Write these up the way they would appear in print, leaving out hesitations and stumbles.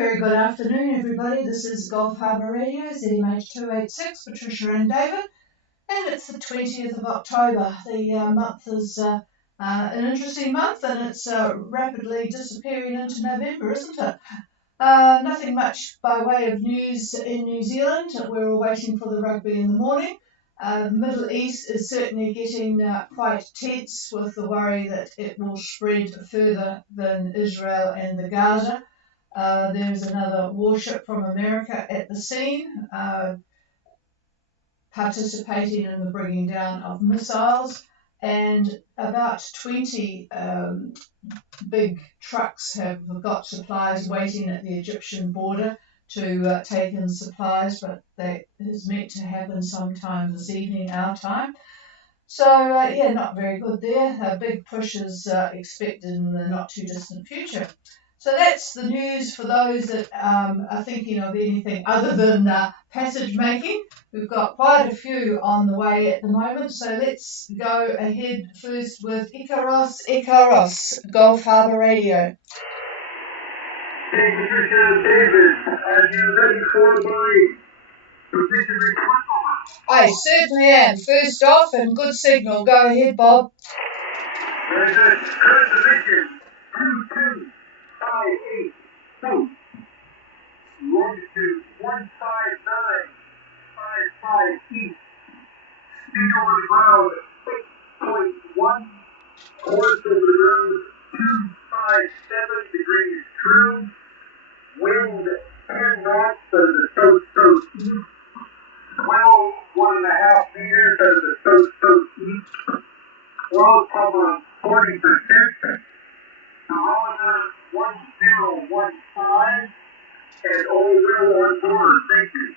very good afternoon, everybody. This is Gulf Harbour Radio, ZMH286, Patricia and David, and it's the 20th of October. The month is an interesting month, and it's rapidly disappearing into November, isn't it? Nothing much by way of news in New Zealand. We're all waiting for the rugby in the morning. The Middle East is certainly getting quite tense with the worry that it will spread further than Israel and the Gaza. There's another warship from America at the scene, participating in the bringing down of missiles, and about 20 big trucks have got supplies waiting at the Egyptian border to take in supplies, but that is meant to happen sometime this evening, our time. So, yeah, not very good there. A big push is expected in the not-too-distant future. So that's the news for those that are thinking of anything other than passage making. We've got quite a few on the way at the moment, so let's go ahead first with Ikaros, Gulf Harbour Radio. Hey, Patricia and David, are you ready for my position report? I certainly am. First off, and good signal. Go ahead, Bob. Very good. Current position, 22582. Longitude 15955 east. Speed over the ground, 6.1. Course over the ground, 257 degrees true. Wind 10 knots out of the south-southeast. Swell 1.5 meters out of the south-southeast. Swell cover 40%. Barometer 1015. And all well on board. Thank you.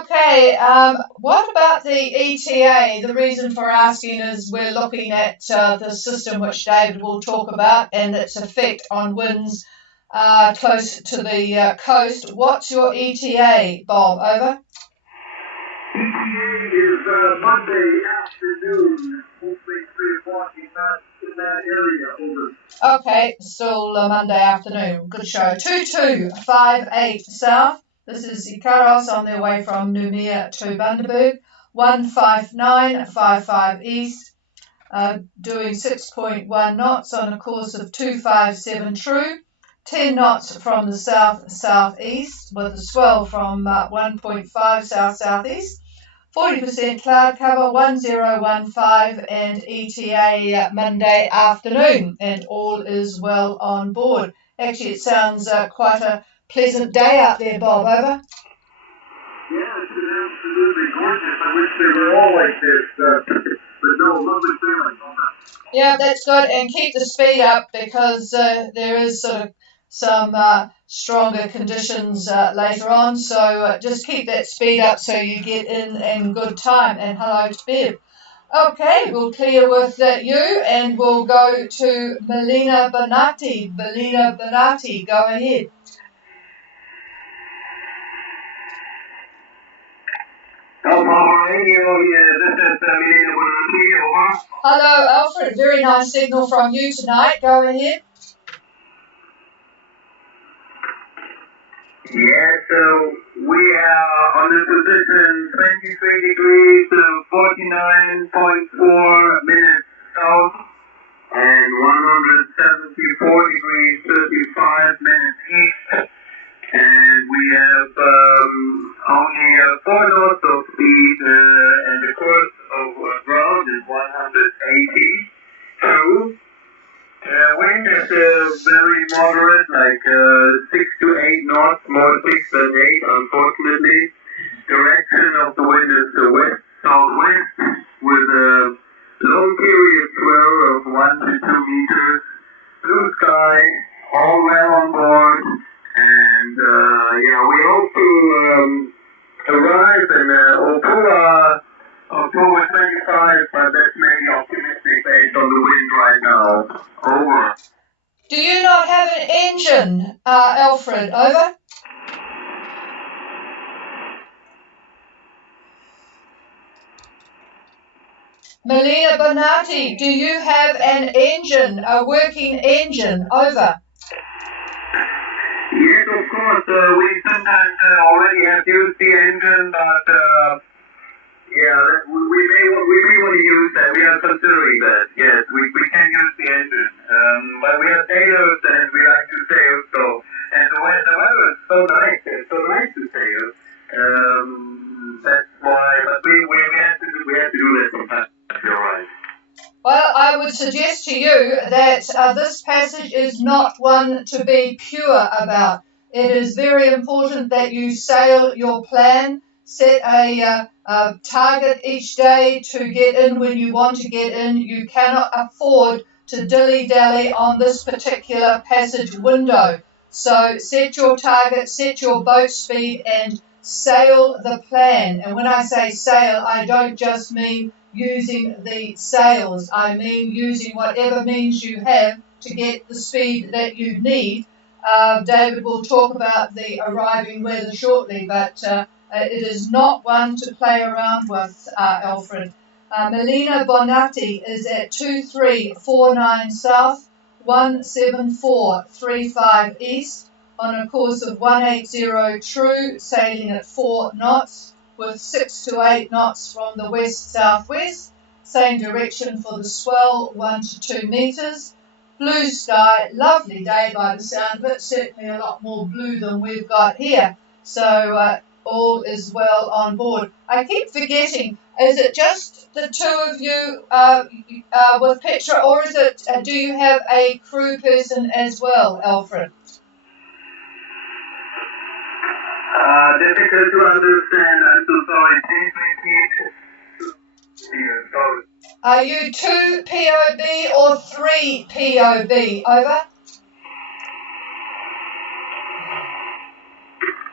Okay, what about the ETA? The reason for asking is we're looking at the system which David will talk about and its effect on winds close to the coast. What's your ETA, Bob? Over. ETA is Monday afternoon, hopefully 3 o'clock in that area. Over. Okay, still Monday afternoon. Good show. 2258 south. This is Ikaros on their way from Noumea to Bundaberg. 15955 east, doing 6.1 knots on a course of 257 true. 10 knots from the south-southeast with a swell from 1.5 south-southeast. 40% cloud cover, 1015, and ETA Monday afternoon, and all is well on board. Actually, it sounds quite a pleasant day out there, Bob. Over. Yeah, it's been absolutely gorgeous. I wish they were all like this, but no, lovely sailing. Yeah, that's good, and keep the speed up because there is sort of some stronger conditions later on, so just keep that speed up so you get in good time. And hello to Bev. Okay, we'll clear with you, and we'll go to Melina Bonatti. Melina Bonatti, go ahead. Harbour Radio, yeah, this is Melina Bonatti, over. Hello, Alfred. Very nice signal from you tonight. Go ahead. Yeah, so we are on the position 23 degrees to 49.4 minutes south and 174 degrees 35 minutes east. And we have only 4 knots of speed and the course of ground is 182. Wind is very moderate, like 6 to 8 knots, more 6 than 8, unfortunately. Direction of the wind is the west-southwest with a long period swell of 1 to 2 meters. Blue sky, all well on board, and yeah, we hope to arrive in October 25, but that's maybe optimistic based on the wind right now. Over. Do you not have an engine, Alfred? Over. Melina Bonatti, do you have an engine, a working engine? Over. Yes, of course. We sometimes already have used the engine, but yeah, we may want to use that. We are considering that. Yes, we can use the engine, but we are sailors and we like to sail. So, and the weather is so nice. It's so nice to sail. That's why. But we have to do that sometimes. You're right. Well, I would suggest to you that this passage is not one to be pure about. It is very important that you sail your plan, set a target each day to get in when you want to get in. You cannot afford to dilly-dally on this particular passage window. So set your target, set your boat speed, and sail the plan. And when I say sail, I don't just mean using the sails. I mean using whatever means you have to get the speed that you need. David will talk about the arriving weather shortly, but it is not one to play around with, Alfred. Melina Bonatti is at 2349 south, 17435 east, on a course of 180 true, sailing at 4 knots, with 6 to 8 knots from the west-southwest. Same direction for the swell, 1 to 2 metres. Blue sky, lovely day by the sound of it, certainly a lot more blue than we've got here. So all is well on board. I keep forgetting, is it just the two of you with Petra, or is it? Do you have a crew person as well, Alfred? Difficult to understand. I'm so sorry. Please repeat. Sorry. Are you 2 POB or 3 POB? Over.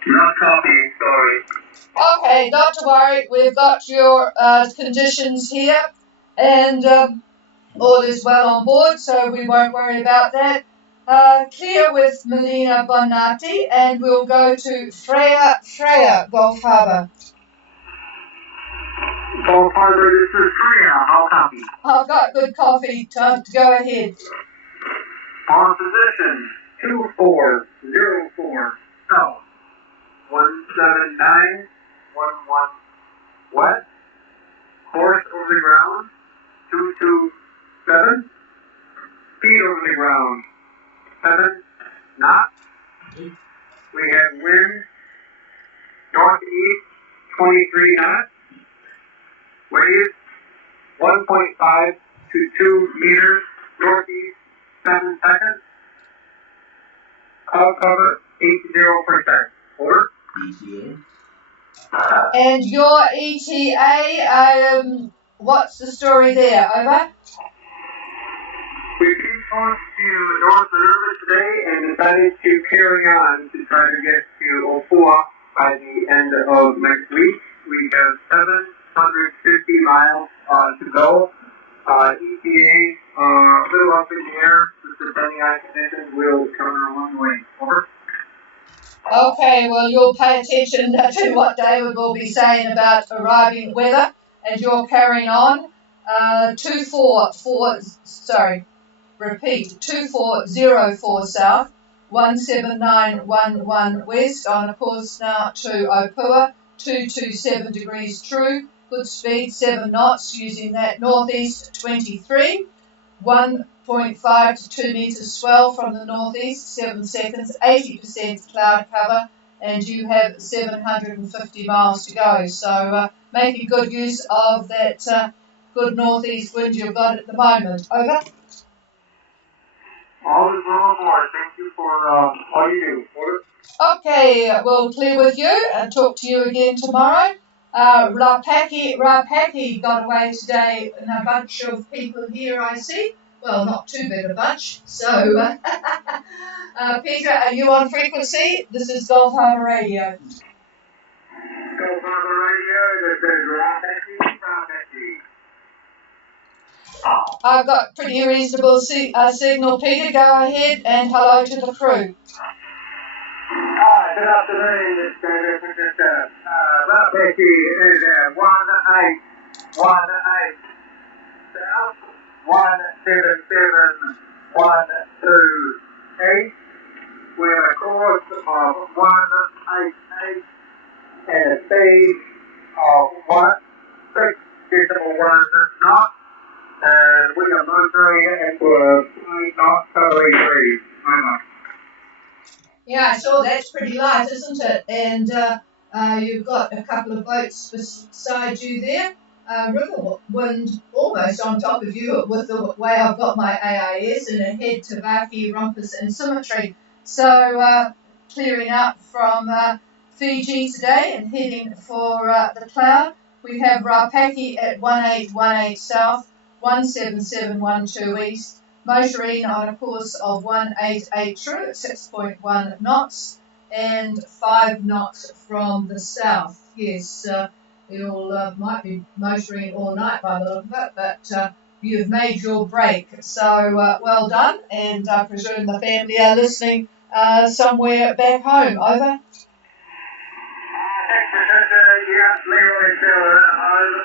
Not copy. Sorry. Okay, not to worry. We've got your conditions here, and all is well on board, so we won't worry about that. Clear with Melina Bonatti, and we'll go to Freya, Gulf Harbour. Gulf Harbour, this is Freya. How copy? I've got good coffee. Time to go ahead. On position 2404 south, 17911 west, course over the ground 227, speed over the ground 7 knots. We have wind northeast 23 knots, waves 1.5 to 2 meters northeast 7 seconds. Cloud cover 80%. Over. And your ETA, what's the story there? Over. We came close to North Minerva today and decided to carry on to try to get to Opua by the end of next week. We have 750 miles to go. ETA a little up in the air, just depending on conditions, we'll cover along the way. Over. Okay, well, you'll pay attention to what David will be saying about arriving weather, and you're carrying on. 2404 south, 17911 west, on a course now to Opua, 227 degrees true, good speed 7 knots, using that northeast 23, 1.5 to 2 metres swell from the northeast, 7 seconds, 80% cloud cover, and you have 750 miles to go. So making good use of that good northeast wind you've got at the moment. Over. All is well aboard. Thank you for all you do. Over. Okay, we'll clear with you and talk to you again tomorrow. Rapaki got away today, and a bunch of people here I see. Well, not too big a bunch. So, Peter, are you on frequency? This is Gulf Harbour Radio. Gulf Harbour Radio, this is Rapaki. I've got pretty reasonable signal, Peter. Go ahead and hello to the crew. Good afternoon, this is Rapaki is at 18 south, 17712 with a course of 188 and a speed of 16.1 knots. And we are motoring at 8 knots southerly breeze. Over. Yeah, I saw that's pretty light, isn't it? And you've got a couple of boats beside you there. River wind almost on top of you with the way I've got my AIS and ahead to Vaki, Rumpus and Symmetry. So clearing out from Fiji today and heading for the cloud. We have Rapaki at 1818 south, 17712 east. Motoring on a course of 188 true at 6.1 knots and 5 knots from the south. Yes, you'll might be motoring all night by the look of it, but you've made your break. So well done, and I presume the family are listening somewhere back home. Over. Yeah, Leroy still home.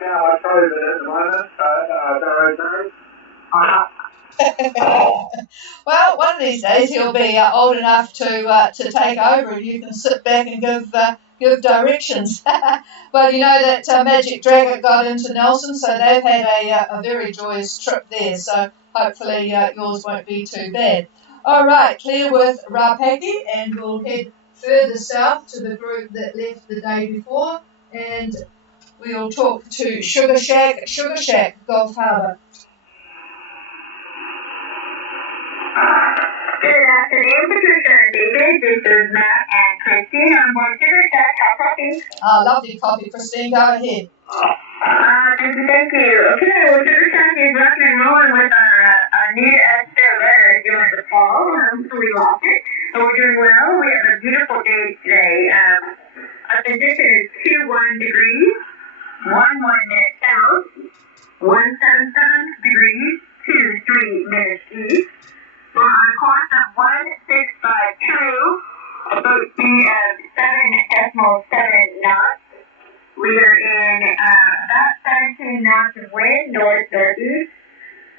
Down by COVID at the moment, so they're okay. Well, one of these days he'll be old enough to take over, and you can sit back and give directions. But you know that Magic Dragon got into Nelson, so they've had a very joyous trip there. So hopefully yours won't be too bad. All right, clear with Rapaki, and we'll head further south to the group that left the day before, and we'll talk to Sugar Shack, Gulf Harbour. Good afternoon, Patricia and David. This is Matt and Christine on board Sugar Shack. Hot coffee. Lovely coffee, Christine. Go ahead. Thank you. Okay, well, Sugar Shack is rocking and rolling with our new extra letter during the fall. So we lost it. But we're doing well. We have a beautiful day today. Our position is 21 degrees, 11 minutes south, 177 degrees, 23 minutes east. We're on a course of 165 boat speed of 7.7 knots. We are in about 17 knots of wind, north-northeast,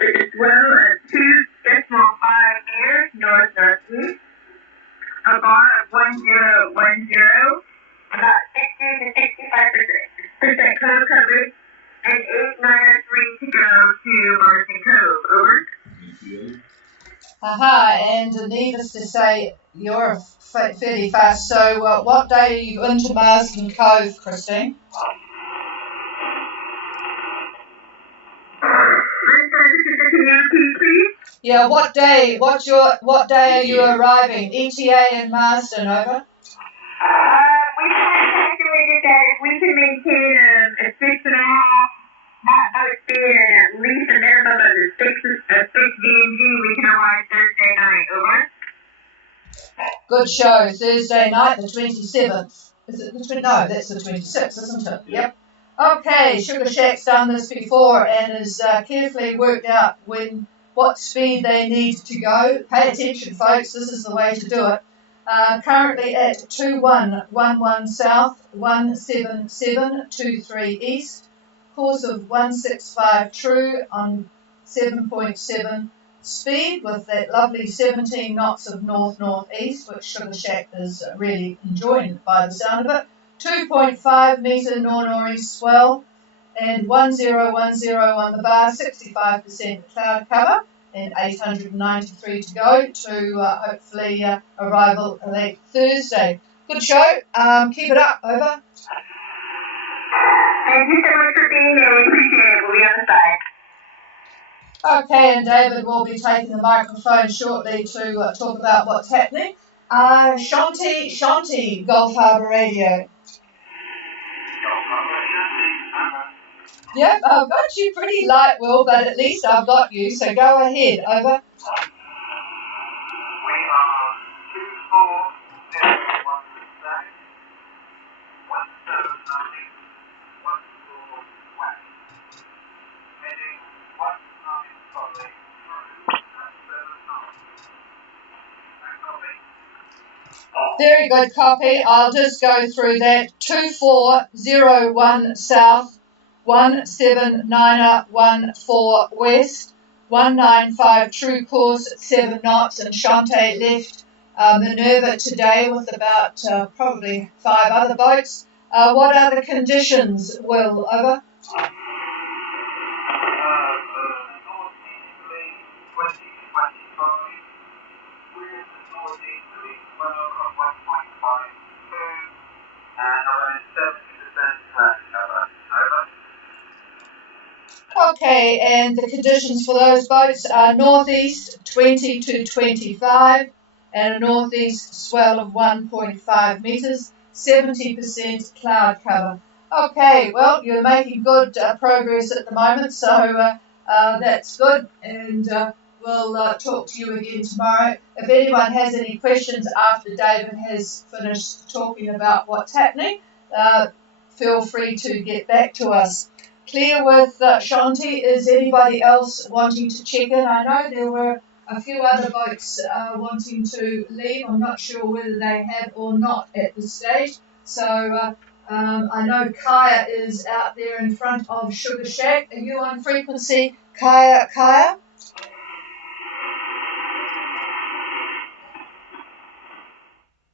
with a swell of 2.5 airs, north-northeast. A bar of 1010, about 60 to 65% cove coverage, and 893 to go to Morrison Cove. Over. Aha, and needless to say, you're fairly fast. So what day are you into Marsden Cove, Christine? Yeah, what day? What day are you arriving? ETA in Marsden, over. We calculated that if we can maintain a 6.5 knot boat speed and at least a minimum of a 6 VNG, we can arrive Thursday night. Over. Good show. Thursday night, the 27th. Is it the No, that's the 26th, isn't it? Yep. Okay, Sugar Shack's done this before and has carefully worked out what speed they need to go. Pay attention, folks. This is the way to do it. Currently at 2111 south, 17723 east. Course of 165 true on 7.7 speed with that lovely 17 knots of north-northeast, which Sugar Shack is really enjoying by the sound of it. 2.5 metre nor-nor'east swell and 1010 on the bar, 65% cloud cover and 893 to go to hopefully arrival late Thursday. Good show. Keep it up. Over. Thank you so much for being there. We appreciate it. We'll be on the side. Okay, and David will be taking the microphone shortly to talk about what's happening. Shanti, Gulf Harbour Radio. Yep, I've got you pretty light, Will, but at least I've got you, so go ahead. Over. Very good copy. I'll just go through that. 2401 south, 17914 west, 195 true course at 7 knots, and Shante left Minerva today with about probably 5 other boats. What are the conditions, Will? Over. Okay, and the conditions for those boats are northeast 20 to 25 and a northeast swell of 1.5 metres, 70% cloud cover. Okay, well, you're making good progress at the moment, so that's good, and we'll talk to you again tomorrow. If anyone has any questions after David has finished talking about what's happening, feel free to get back to us. Clear with Shanti. Is anybody else wanting to check in? I know there were a few other boats wanting to leave. I'm not sure whether they have or not at this stage. So I know Kaya is out there in front of Sugar Shack. Are you on frequency, Kaya?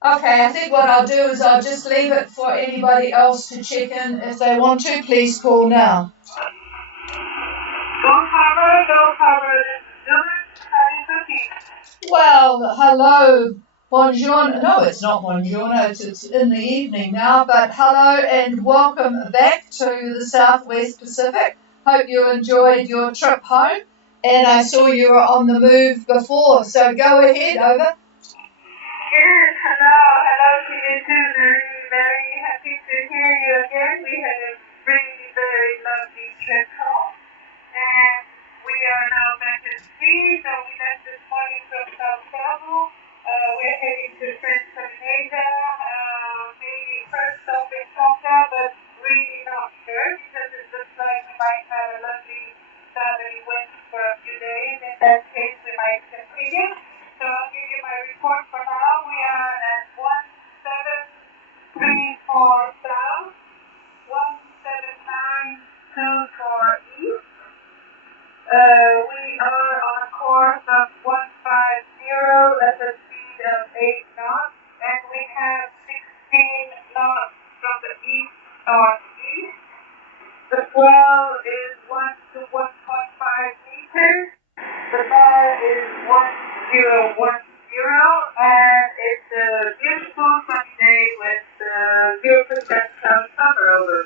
Okay, I think what I'll do is I'll just leave it for anybody else to check in. If they want to, please call now. Go Harbour. Well, hello, buongiorno. No, it's not buongiorno. It's in the evening now. But hello and welcome back to the Southwest Pacific. Hope you enjoyed your trip home. And I saw you were on the move before. So go ahead, over. Yes, hello to you too. Very happy to hear you again. We had a really very lovely trip home, and we are now back at sea. So we left this morning from South Harbour. We're heading to French Polynesia. Maybe first stop in Tonga, but really not sure because it looks like we might have a lovely southerly wind for a few days. In that case, we might continue. So I'll give you my report for now. We are at 1734 south, 17924 east. We are on course of 150 at a speed of 8 knots, and we have 16 knots from the east northeast. The swell is 1 to 1.5 meters. The bar is 1010, and it's a beautiful sunny day with 0% cloud cover over.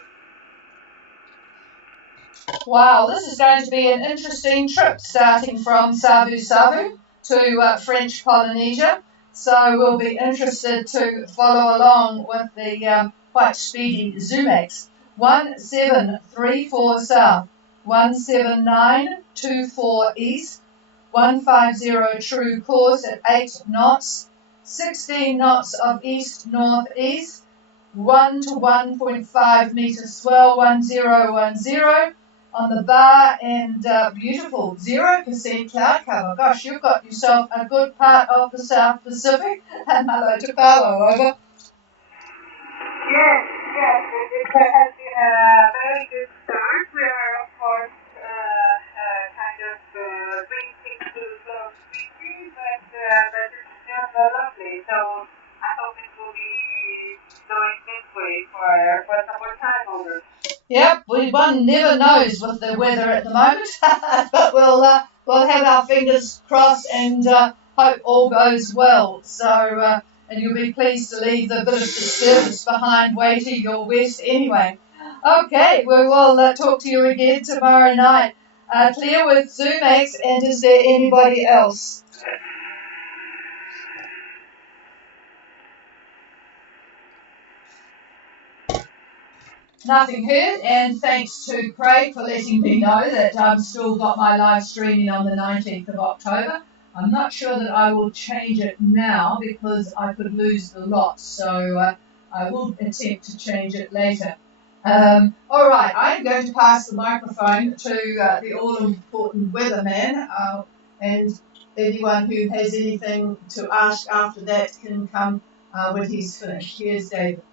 Wow, this is going to be an interesting trip starting from Savu to French Polynesia. So we'll be interested to follow along with the quite speedy Zoomax. 1734 south, 17924 east, 150 true course at 8 knots, 16 knots of east-northeast, 1 to 1.5 meter swell, 1010 on the bar, and beautiful 0% cloud cover. Gosh, you've got yourself a good part of the South Pacific. And hello to Paolo, over. Yes, it has been a very good start. We are, of course, kind of reaching to slow speed, but it's still lovely. So I hope it will be going this way for some more time over. Yep, one never knows with the weather at the moment, but we'll have our fingers crossed and hope all goes well. So, and you'll be pleased to leave the bit of disturbance behind way to your west anyway. Okay, we will talk to you again tomorrow night. Clear with Zoomax, and is there anybody else? Nothing heard, and thanks to Craig for letting me know that I've still got my live streaming on the 19th of October. I'm not sure that I will change it now because I could lose the lot, so I will attempt to change it later. All right, I'm going to pass the microphone to the all-important weatherman, and anyone who has anything to ask after that can come when he's finished. Here's David.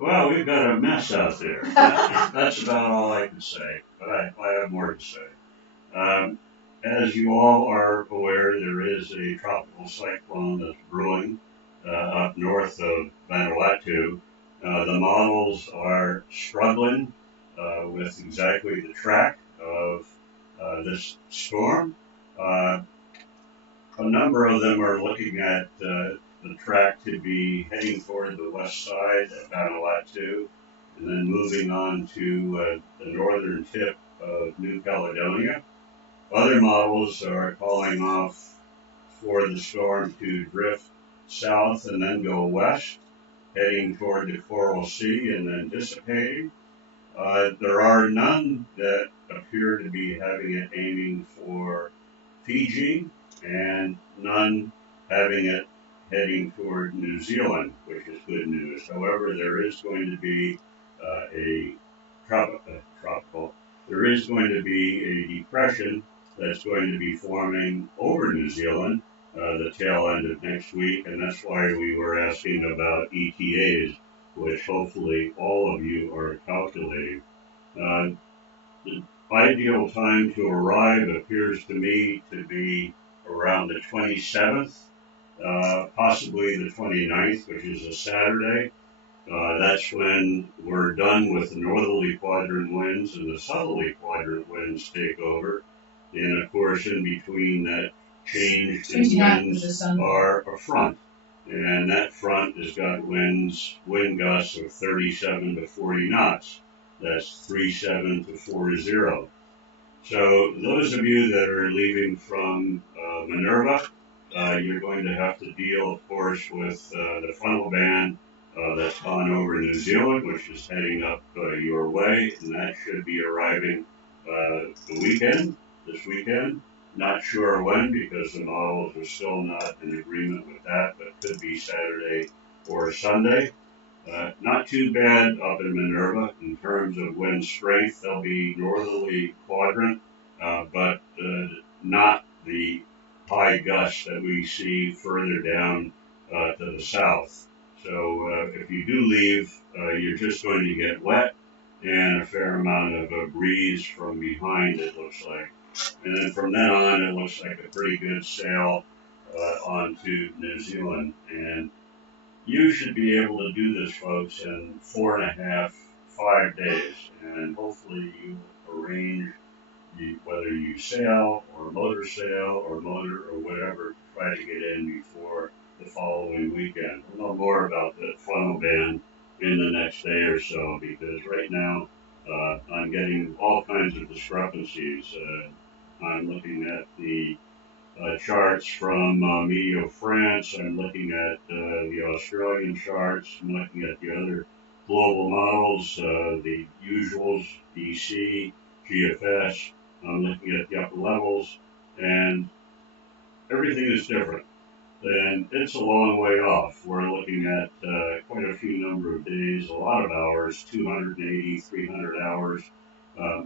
Well, we've got a mess out there. That's about all I can say, but I have more to say. as you all are aware, there is a tropical cyclone that's brewing up north of Vanuatu. The models are struggling with exactly the track of this storm. Uh, a number of them are looking at the track to be heading toward the west side of Vanuatu and then moving on to the northern tip of New Caledonia. Other models are calling off for the storm to drift south and then go west, heading toward the Coral Sea and then dissipating. There are none that appear to be having it aiming for Fiji, and none having it heading toward New Zealand, which is good news. However, there is going to be a tropical, there is going to be a depression that's going to be forming over New Zealand the tail end of next week, and that's why we were asking about ETAs, which hopefully all of you are calculating. Uh, the ideal time to arrive appears to me to be around the 27th, possibly the 29th, which is a Saturday. That's when we're done with the northerly quadrant winds and the southerly quadrant winds take over. And of course, in between that change in winds are a front. And that front has got wind gusts of 37 to 40 knots. That's 37 to 40. So those of you that are leaving from Minerva, you're going to have to deal, of course, with the frontal band that's gone over New Zealand, which is heading up your way, and that should be arriving this weekend. Not sure when, because the models are still not in agreement with that, but it could be Saturday or Sunday. Not too bad up in Minerva in terms of wind strength. They'll be northerly quadrant, but not the high gusts that we see further down to the south. So if you do leave, you're just going to get wet and a fair amount of a breeze from behind, it looks like. And then from then on, it looks like a pretty good sail onto New Zealand. And you should be able to do this, folks, in 4.5, 5 days. And hopefully you arrange whether you sail or motor or whatever, to try to get in before the following weekend. We'll know more about the funnel band in the next day or so, because right now I'm getting all kinds of discrepancies. I'm looking at the charts from Meteo France. I'm looking at the Australian charts. I'm looking at the other global models, the usuals, DC, GFS. I'm looking at the upper levels, and everything is different. And it's a long way off. We're looking at quite a few number of days, a lot of hours, 280, 300 hours.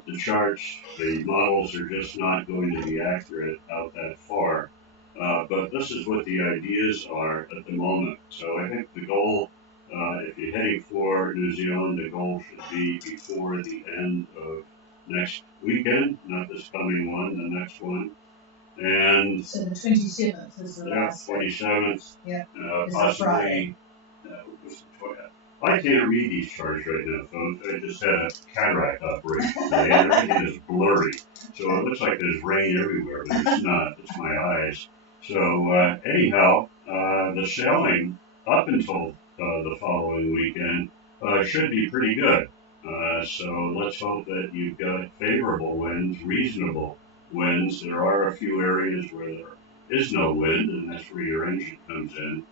The charts, the models are just not going to be accurate out that far. But this is what the ideas are at the moment. So I think the goal, if you're heading for New Zealand, the goal should be before the end of next weekend, not this coming one, the next one. And so the 27th is the last. 27th. Yeah. Possibly. I can't read these charts right now, folks. I just had a cataract operation today, and everything is blurry. So it looks like there's rain everywhere, but it's not. It's my eyes. So anyhow, the sailing up until the following weekend should be pretty good. So let's hope that you've got favorable winds, reasonable winds. There are a few areas where there is no wind, and that's where your engine comes in.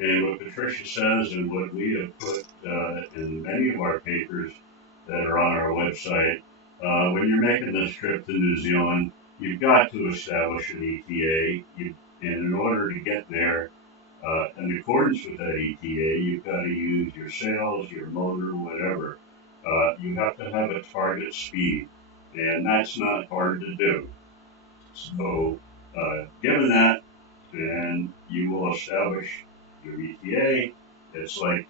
And what Patricia says, and what we have put in many of our papers that are on our website, when you're making this trip to New Zealand, you've got to establish an ETA. And in order to get there, in accordance with that ETA, you've got to use your sails, your motor, whatever. You have to have a target speed, and that's not hard to do. So, given that, then you will establish your ETA. It's like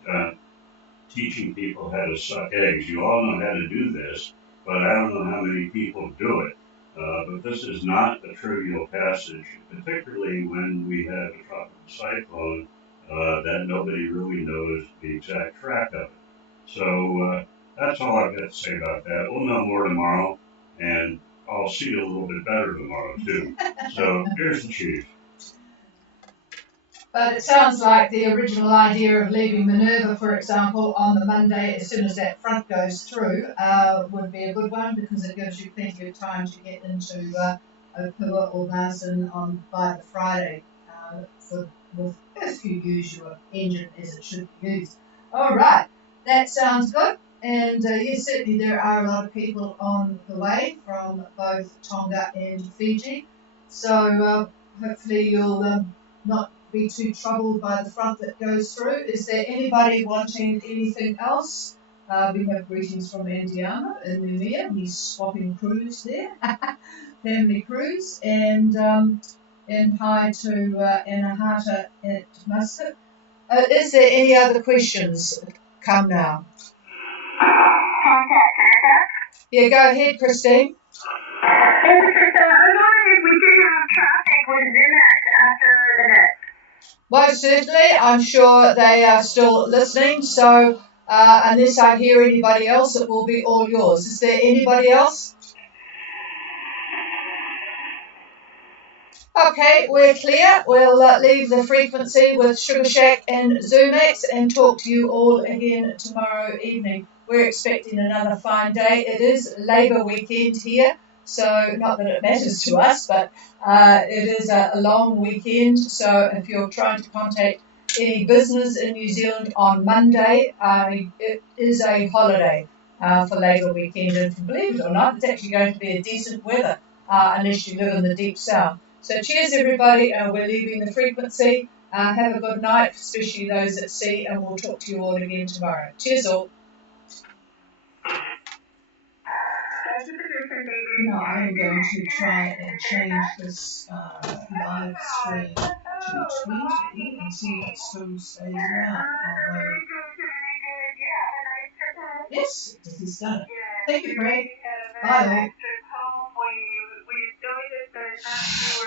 teaching people how to suck eggs. You all know how to do this, but I don't know how many people do it. But this is not a trivial passage, particularly when we have a tropical cyclone that nobody really knows the exact track of it. So that's all I've got to say about that. We'll know more tomorrow, and I'll see you a little bit better tomorrow, too. So here's the chief. But it sounds like the original idea of leaving Minerva, for example, on the Monday as soon as that front goes through would be a good one because it gives you plenty of time to get into Opua or Marsden by the Friday with if you use your engine as it should be used. All right, that sounds good. And yes, certainly there are a lot of people on the way from both Tonga and Fiji. So hopefully you'll not be too troubled by the front that goes through. Is there anybody wanting anything else? We have greetings from Andiana in Numia. He's swapping crews there, family crews, and hi to Anahata at Muscat. Is there any other questions? Come now. Yeah, go ahead, Christine. I was wondering if we did have traffic with Zumac after the net. Most certainly, I'm sure they are still listening, so unless I hear anybody else, it will be all yours. Is there anybody else? Okay, we're clear. We'll leave the frequency with Sugar Shack and Zoomax and talk to you all again tomorrow evening. We're expecting another fine day. It is Labour weekend here, so not that it matters to us, but it is a long weekend. So if you're trying to contact any business in New Zealand on Monday, it is a holiday for Labour weekend. And believe it or not, it's actually going to be a decent weather unless you live in the deep south. So cheers, everybody. We're leaving the frequency. Have a good night, especially those at sea, and we'll talk to you all again tomorrow. Cheers, all. Now I'm going to try and change this live stream to 20 and see if it still stays around. Yes, he's done it. Thank you, Greg. Bye, all.